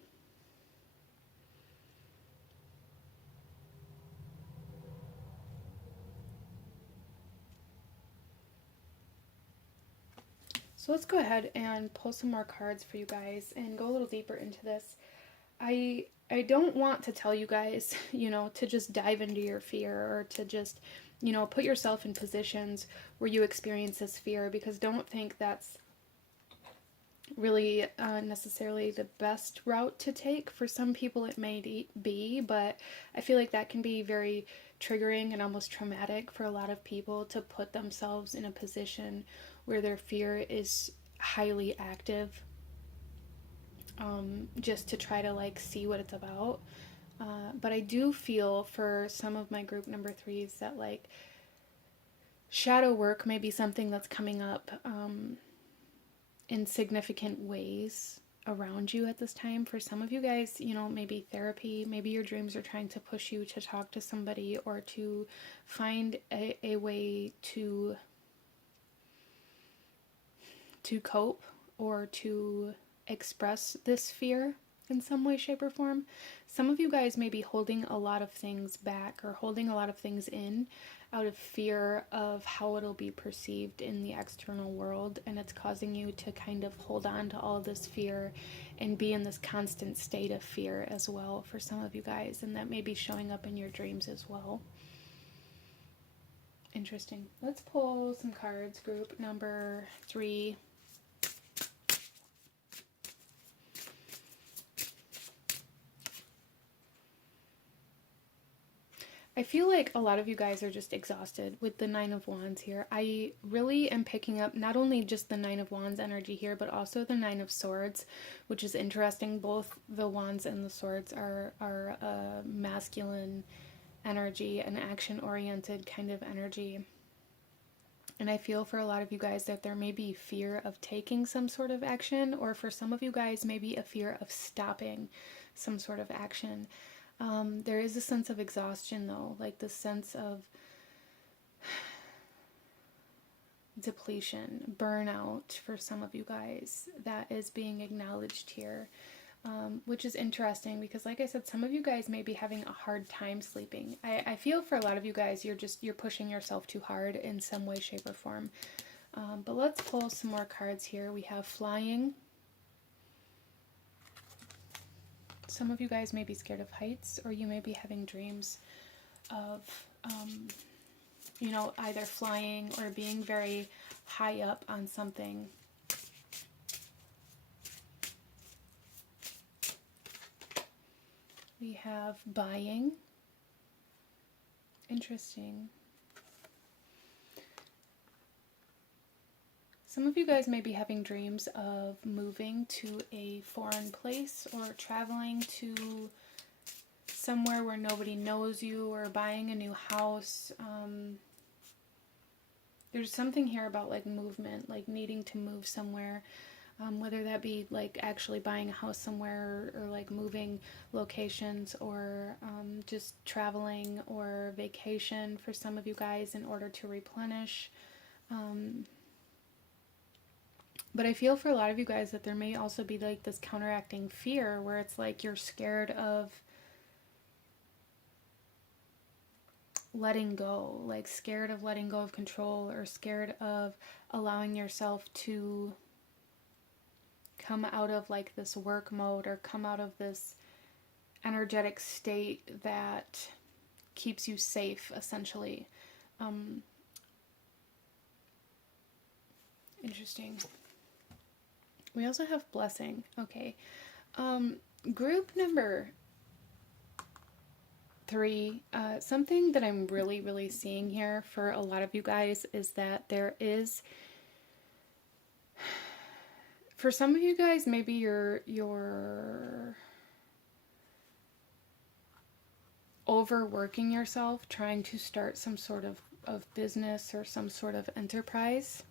So let's go ahead and pull some more cards for you guys and go a little deeper into this. I don't want to tell you guys, to just dive into your fear, or to just, put yourself in positions where you experience this fear, because don't think that's really necessarily the best route to take. For some people it may be, but I feel like that can be very triggering and almost traumatic for a lot of people, to put themselves in a position where their fear is highly active, just to try to see what it's about. But I do feel for some of my group number 3s that shadow work may be something that's coming up in significant ways around you at this time. For some of you guys, maybe therapy, maybe your dreams are trying to push you to talk to somebody, or to find a way to cope, or to express this fear in some way, shape, or form. Some of you guys may be holding a lot of things back, or holding a lot of things in out of fear of how it'll be perceived in the external world, and it's causing you to kind of hold on to all of this fear and be in this constant state of fear as well for some of you guys, and that may be showing up in your dreams as well. Interesting. Let's pull some cards, group number 3. I feel like a lot of you guys are just exhausted with the Nine of Wands here. I really am picking up not only just the Nine of Wands energy here, but also the Nine of Swords, which is interesting. Both the Wands and the Swords are masculine energy, an action-oriented kind of energy. And I feel for a lot of you guys that there may be fear of taking some sort of action, or for some of you guys, maybe a fear of stopping some sort of action. There is a sense of exhaustion, though, like the sense of depletion, burnout for some of you guys that is being acknowledged here, which is interesting because, like I said, some of you guys may be having a hard time sleeping. I feel for a lot of you guys, you're pushing yourself too hard in some way, shape, or form. But let's pull some more cards here. We have flying. Some of you guys may be scared of heights, or you may be having dreams of, you know, either flying or being very high up on something. We have buying. Interesting. Some of you guys may be having dreams of moving to a foreign place or traveling to somewhere where nobody knows you, or buying a new house. There's something here about like movement, like needing to move somewhere, whether that be like actually buying a house somewhere, or like moving locations, or just traveling or vacation for some of you guys in order to replenish. But I feel for a lot of you guys that there may also be like this counteracting fear where it's like you're scared of letting go, like scared of letting go of control, or scared of allowing yourself to come out of like this work mode, or come out of this energetic state that keeps you safe, essentially. Interesting. We also have blessing. Okay. Group number 3, something that I'm really seeing here for a lot of you guys is that there is, for some of you guys, maybe you're overworking yourself trying to start some sort of business or some sort of enterprise.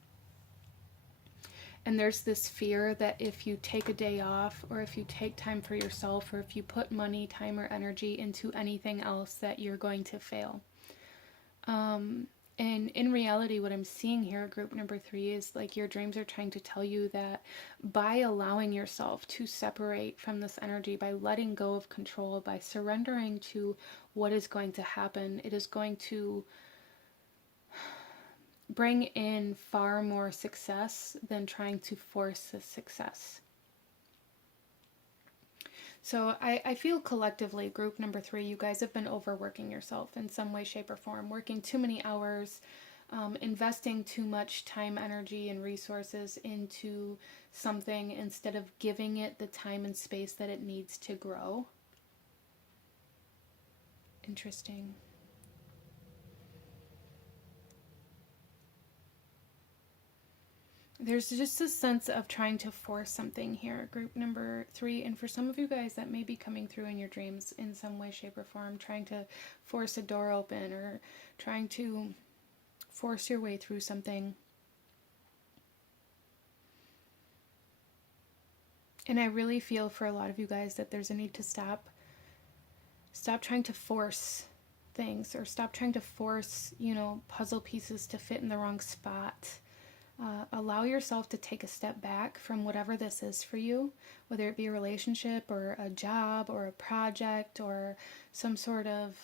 And there's this fear that if you take a day off, or if you take time for yourself, or if you put money, time, or energy into anything else, that you're going to fail. And in reality, what I'm seeing here, group number 3, is like your dreams are trying to tell you that by allowing yourself to separate from this energy, by letting go of control, by surrendering to what is going to happen, it is going to bring in far more success than trying to force the success. So I feel collectively, group number 3, you guys have been overworking yourself in some way, shape, or form, working too many hours, investing too much time, energy, and resources into something instead of giving it the time and space that it needs to grow. Interesting. There's just a sense of trying to force something here, group number 3, and for some of you guys that may be coming through in your dreams in some way, shape, or form, trying to force a door open, or trying to force your way through something. And I really feel for a lot of you guys that there's a need to stop trying to force things, or stop trying to force, you know, puzzle pieces to fit in the wrong spot. Allow yourself to take a step back from whatever this is for you, whether it be a relationship, or a job, or a project, or some sort of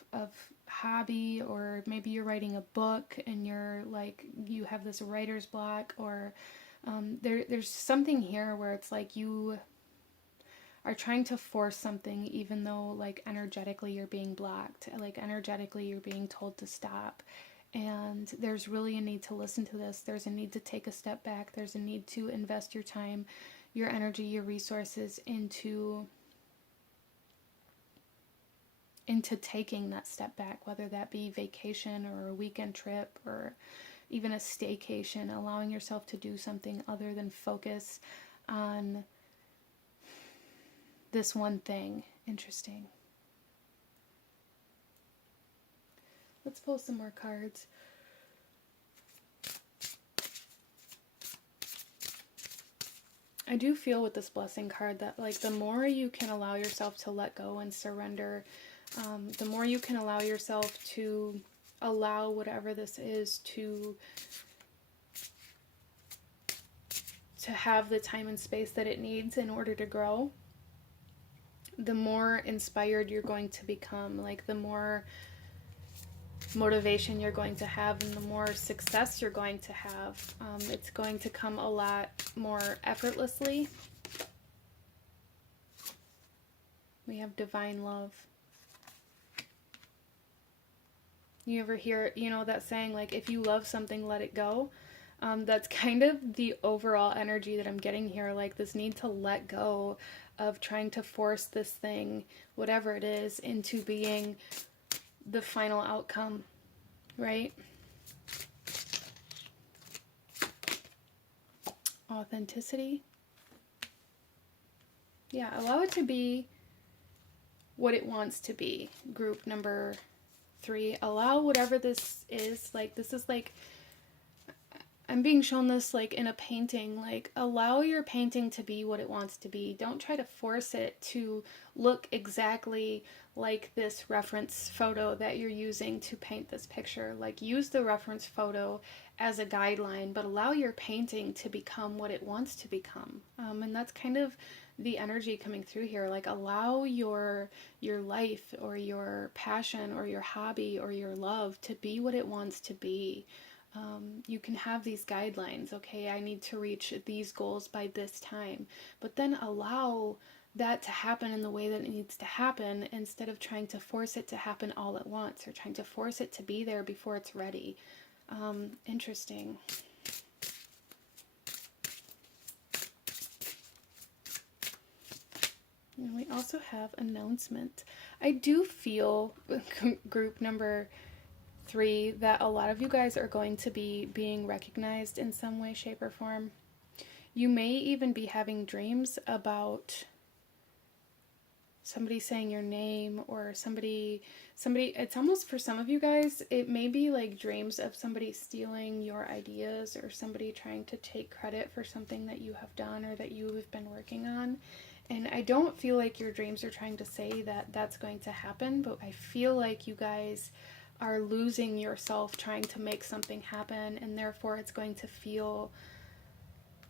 hobby, or maybe you're writing a book and you're like, you have this writer's block, or there's something here where it's like you are trying to force something even though like energetically you're being blocked, like energetically you're being told to stop. And there's really a need to listen to this. There's a need to take a step back. There's a need to invest your time, your energy, your resources into into taking that step back, whether that be vacation or a weekend trip or even a staycation, allowing yourself to do something other than focus on this one thing. Interesting. Let's pull some more cards. I do feel with this blessing card that like the more you can allow yourself to let go and surrender, the more you can allow yourself to allow whatever this is to have the time and space that it needs in order to grow, the more inspired you're going to become, like the more motivation you're going to have and the more success you're going to have. It's going to come a lot more effortlessly. We have divine love. You ever hear, that saying, like, if you love something, let it go? That's kind of the overall energy that I'm getting here, like this need to let go of trying to force this thing, whatever it is, into being the final outcome, right? Authenticity. Yeah, allow it to be what it wants to be. Group number 3. Allow whatever this is. Like, this is like, I'm being shown this like in a painting. Like, allow your painting to be what it wants to be. Don't try to force it to look exactly like this reference photo that you're using to paint this picture. Like, use the reference photo as a guideline, but allow your painting to become what it wants to become. And that's kind of the energy coming through here. Like, allow your life or your passion or your hobby or your love to be what it wants to be. You can have these guidelines. Okay, I need to reach these goals by this time, but then allow that to happen in the way that it needs to happen, instead of trying to force it to happen all at once or trying to force it to be there before it's ready. Interesting. And we also have announcement. I do feel, group number 3, that a lot of you guys are going to be being recognized in some way, shape, or form. You may even be having dreams about somebody saying your name, or somebody, it's almost, for some of you guys, it may be like dreams of somebody stealing your ideas, or somebody trying to take credit for something that you have done or that you have been working on. And I don't feel like your dreams are trying to say that that's going to happen, but I feel like you guys are losing yourself trying to make something happen, and therefore it's going to feel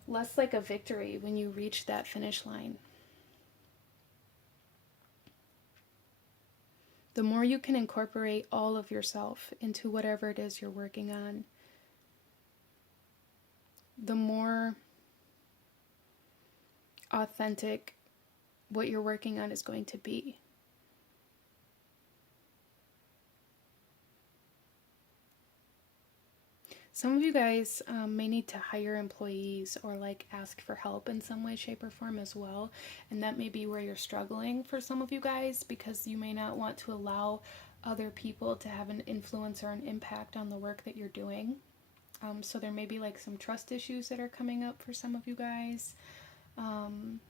less like a victory when you reach that finish line. The more you can incorporate all of yourself into whatever it is you're working on, the more authentic what you're working on is going to be. Some of you guys may need to hire employees or like ask for help in some way, shape, or form as well. And that may be where you're struggling for some of you guys, because you may not want to allow other people to have an influence or an impact on the work that you're doing. So there may be like some trust issues that are coming up for some of you guys. I'm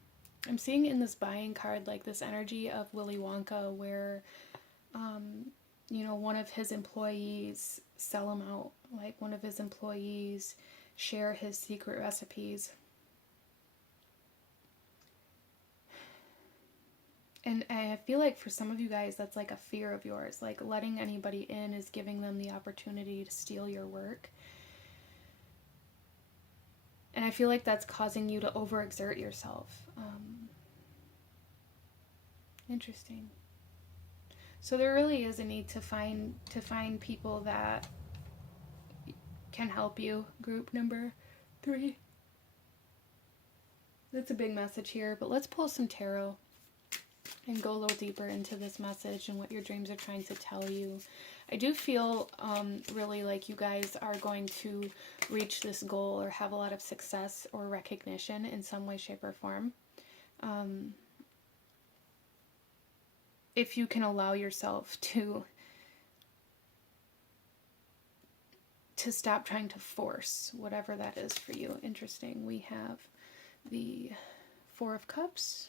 seeing in this buying card like this energy of Willy Wonka, where one of his employees sell him out. Like, one of his employees share his secret recipes. And I feel like for some of you guys, that's like a fear of yours. Like, letting anybody in is giving them the opportunity to steal your work. And I feel like that's causing you to overexert yourself. Interesting. So there really is a need to find people that can help you. Group number 3. That's a big message here, but let's pull some tarot and go a little deeper into this message and what your dreams are trying to tell you. I do feel really like you guys are going to reach this goal or have a lot of success or recognition in some way, shape, or form. if you can allow yourself to stop trying to force whatever that is for you. Interesting. We have the Four of Cups.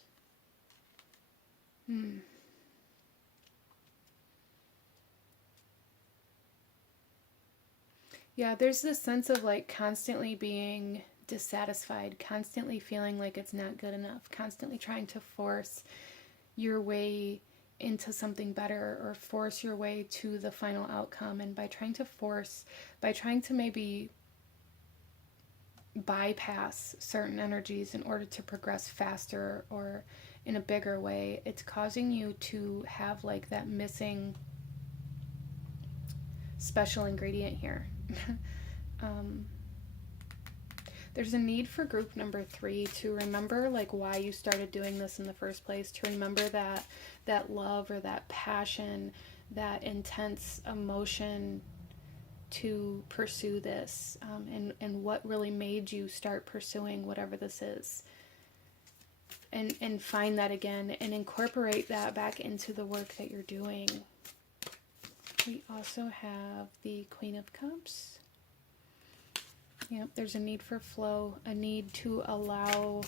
Yeah, there's this sense of like constantly being dissatisfied, constantly feeling like it's not good enough, constantly trying to force your way into something better or force your way to the final outcome. And by trying to maybe bypass certain energies in order to progress faster or in a bigger way, it's causing you to have like that missing special ingredient here. There's a need for group number 3 to remember like why you started doing this in the first place, to remember that love or that passion, that intense emotion to pursue this, and what really made you start pursuing whatever this is, and find that again and incorporate that back into the work that you're doing. We also have the Queen of Cups. Yep, there's a need for flow, a need to allow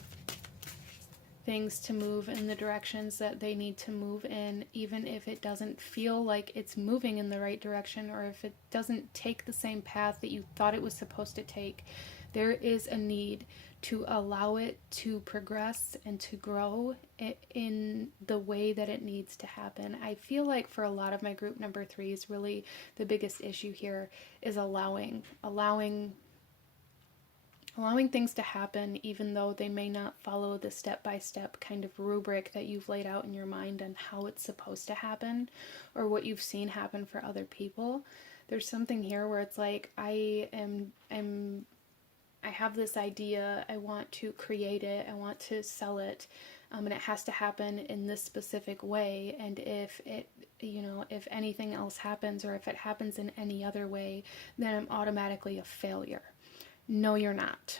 things to move in the directions that they need to move in, even if it doesn't feel like it's moving in the right direction, or if it doesn't take the same path that you thought it was supposed to take. There is a need to allow it to progress and to grow in the way that it needs to happen. I feel like for a lot of my group number 3s, really the biggest issue here is allowing things to happen, even though they may not follow the step-by-step kind of rubric that you've laid out in your mind on how it's supposed to happen or what you've seen happen for other people. There's something here where it's like, I have this idea, I want to create it, I want to sell it, and it has to happen in this specific way, and if anything else happens, or if it happens in any other way, then I'm automatically a failure. No, you're not.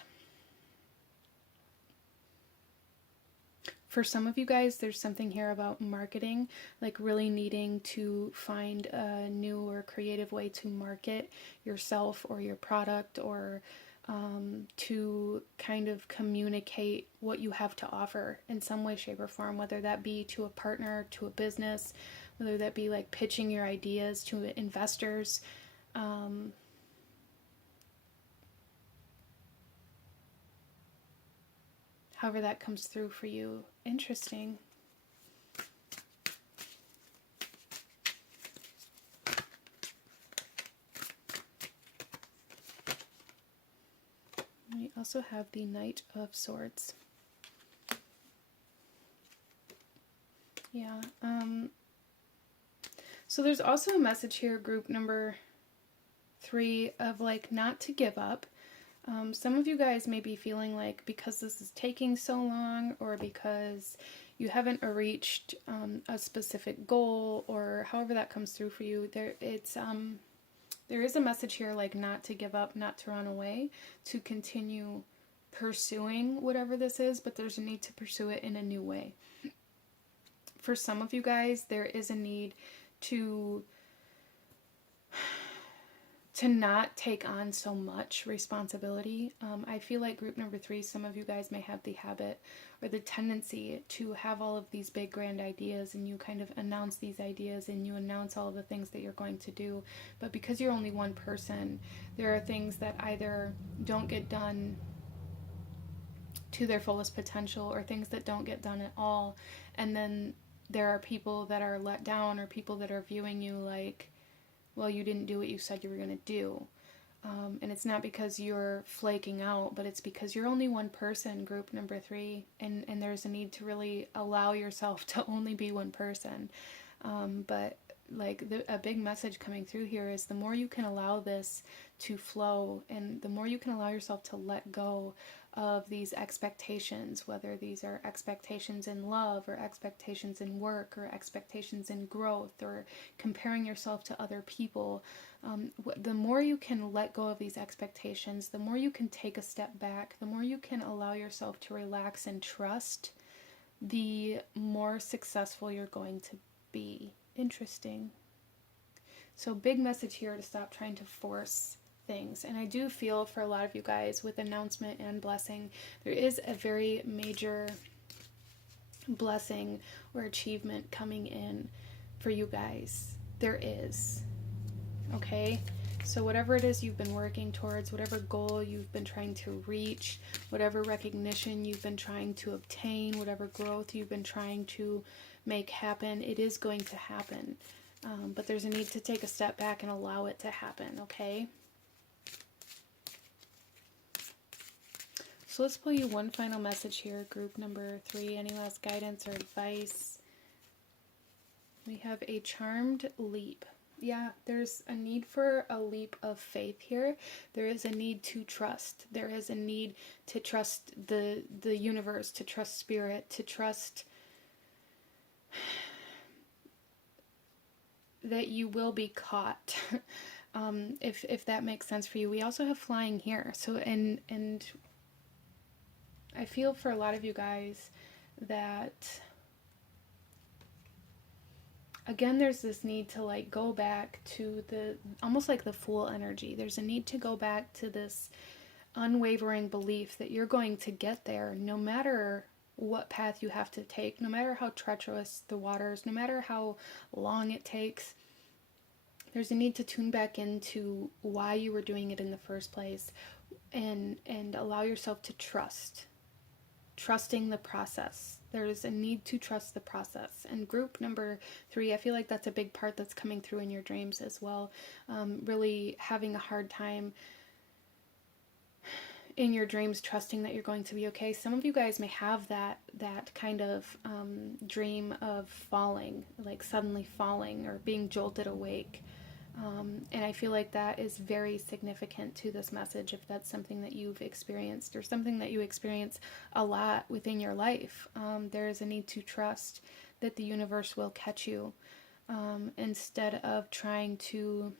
For some of you guys, there's something here about marketing, like really needing to find a new or creative way to market yourself or your product, or to kind of communicate what you have to offer in some way, shape, or form, whether that be to a partner, to a business, whether that be like pitching your ideas to investors. However that comes through for you. Interesting. We also have the Knight of Swords. Yeah. So there's also a message here, group number 3, of like not to give up. Some of you guys may be feeling like because this is taking so long, or because you haven't reached a specific goal, or however that comes through for you, there is a message here like not to give up, not to run away, to continue pursuing whatever this is, but there's a need to pursue it in a new way. For some of you guys, there is a need to not take on so much responsibility. I feel like group number 3, some of you guys may have the habit or the tendency to have all of these big grand ideas, and you kind of announce these ideas and you announce all of the things that you're going to do. But because you're only one person, there are things that either don't get done to their fullest potential, or things that don't get done at all. And then there are people that are let down, or people that are viewing you like, well, you didn't do what you said you were going to do. And it's not because you're flaking out, but it's because you're only one person, group number 3, and there's a need to really allow yourself to only be one person. But like a big message coming through here is the more you can allow this to flow, and the more you can allow yourself to let go of these expectations, whether these are expectations in love, or expectations in work, or expectations in growth, or comparing yourself to other people, the more you can let go of these expectations, the more you can take a step back, the more you can allow yourself to relax and trust, the more successful you're going to be. Interesting. So big message here to stop trying to force things. And I do feel for a lot of you guys with announcement and blessing, there is a very major blessing or achievement coming in for you guys. There is. Okay? So whatever it is you've been working towards, whatever goal you've been trying to reach, whatever recognition you've been trying to obtain, whatever growth you've been trying to make happen, it is going to happen. But there's a need to take a step back and allow it to happen, okay? So let's pull you one final message here, group number 3. Any last guidance or advice? We have a charmed leap. Yeah, there's a need for a leap of faith here. There is a need to trust. There is a need to trust the universe, to trust spirit, to trust that you will be caught. If that makes sense for you. We also have flying here. So and I feel for a lot of you guys that, again, there's this need to like go back to the, almost like the Fool energy. There's a need to go back to this unwavering belief that you're going to get there no matter what path you have to take, no matter how treacherous the waters, no matter how long it takes. There's a need to tune back into why you were doing it in the first place and allow yourself to trusting the process. There's a need to trust the process. And group number 3, I feel like that's a big part that's coming through in your dreams as well. Really having a hard time in your dreams trusting that you're going to be okay. Some of you guys may have that kind of dream of falling, like suddenly falling or being jolted awake. And I feel like that is very significant to this message if that's something that you've experienced or something that you experience a lot within your life. There is a need to trust that the universe will catch you instead of trying to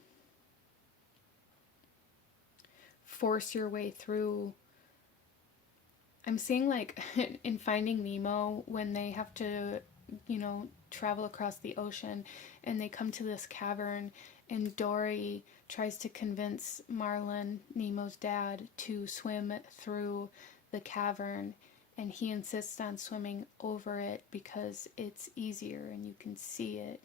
force your way through. I'm seeing like in Finding Nemo when they have to, travel across the ocean and they come to this cavern and Dory tries to convince Marlin, Nemo's dad, to swim through the cavern, and he insists on swimming over it because it's easier and you can see it.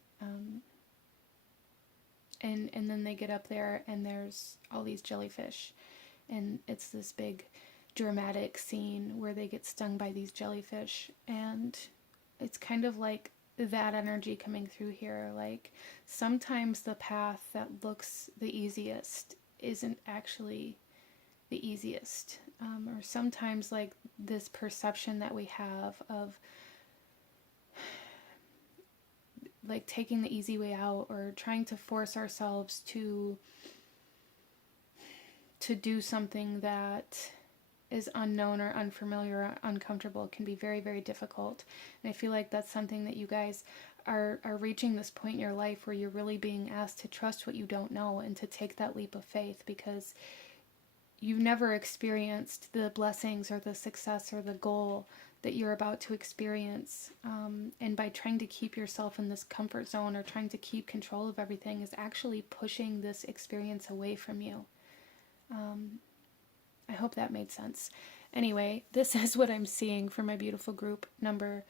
And then they get up there and there's all these jellyfish, and it's this big dramatic scene where they get stung by these jellyfish, and it's kind of like that energy coming through here. Like sometimes the path that looks the easiest isn't actually the easiest, or sometimes like this perception that we have of like taking the easy way out or trying to force ourselves to do something that is unknown or unfamiliar or uncomfortable can be very, very difficult. And I feel like that's something that you guys are reaching this point in your life where you're really being asked to trust what you don't know and to take that leap of faith, because you've never experienced the blessings or the success or the goal that you're about to experience. And by trying to keep yourself in this comfort zone or trying to keep control of everything is actually pushing this experience away from you. I hope that made sense. Anyway, this is what I'm seeing for my beautiful group number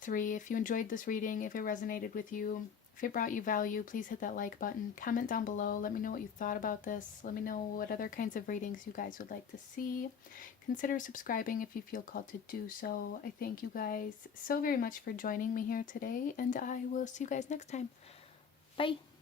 3. If you enjoyed this reading, if it resonated with you, if it brought you value, please hit that like button. Comment down below. Let me know what you thought about this. Let me know what other kinds of readings you guys would like to see. Consider subscribing if you feel called to do so. I thank you guys so very much for joining me here today, and I will see you guys next time. Bye!